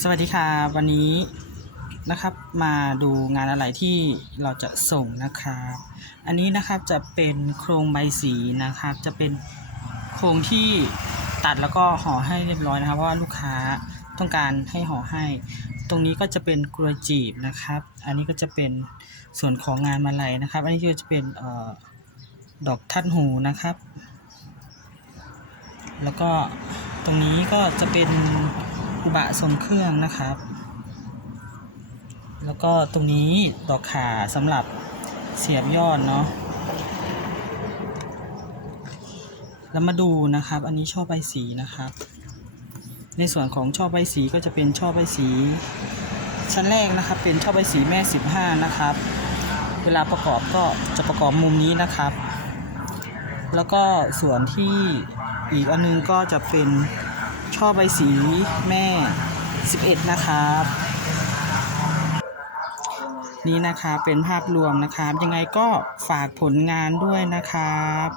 สวัสดีค่ะวันนี้นะครับมาดูงานอะไรที่เราจะส่งนะครับอันนี้นะครับจะเป็นโครงใบสีนะครับจะเป็นโครงที่ตัดแล้วก็ห่อให้เรียบร้อยนะครับเพราะว่าลูกค้าต้องการให้ห่อให้ ตรงนี้ก็จะเป็นกลวยจีบนะครับ อันนี้ก็จะเป็นส่วนของงานมาลัยนะครับ อันนี้ก็จะเป็นออดอกทัดหูนะครับ แล้วก็ตรงนี้ก็จะเป็น บะทรงเครื่องนะครับ แล้วก็ตรงนี้ดอกขาสำหรับเสียบยอดเนาะแล้วมาดูนะครับ อันนี้ช่อใบสีนะครับ ในส่วนของช่อใบสีก็จะเป็นช่อใบสี ชั้นแรกนะครับ เป็นช่อใบสีแม่ 15 นะครับ เวลาประกอบก็จะประกอบมุมนี้นะครับ แล้วก็ส่วนที่อีกอันนึงก็จะเป็น ช่อใบสีแม่ 11 นะครับ นี่นะคะเป็นภาพรวมนะครับ ยังไงก็ฝากผลงานด้วยนะครับ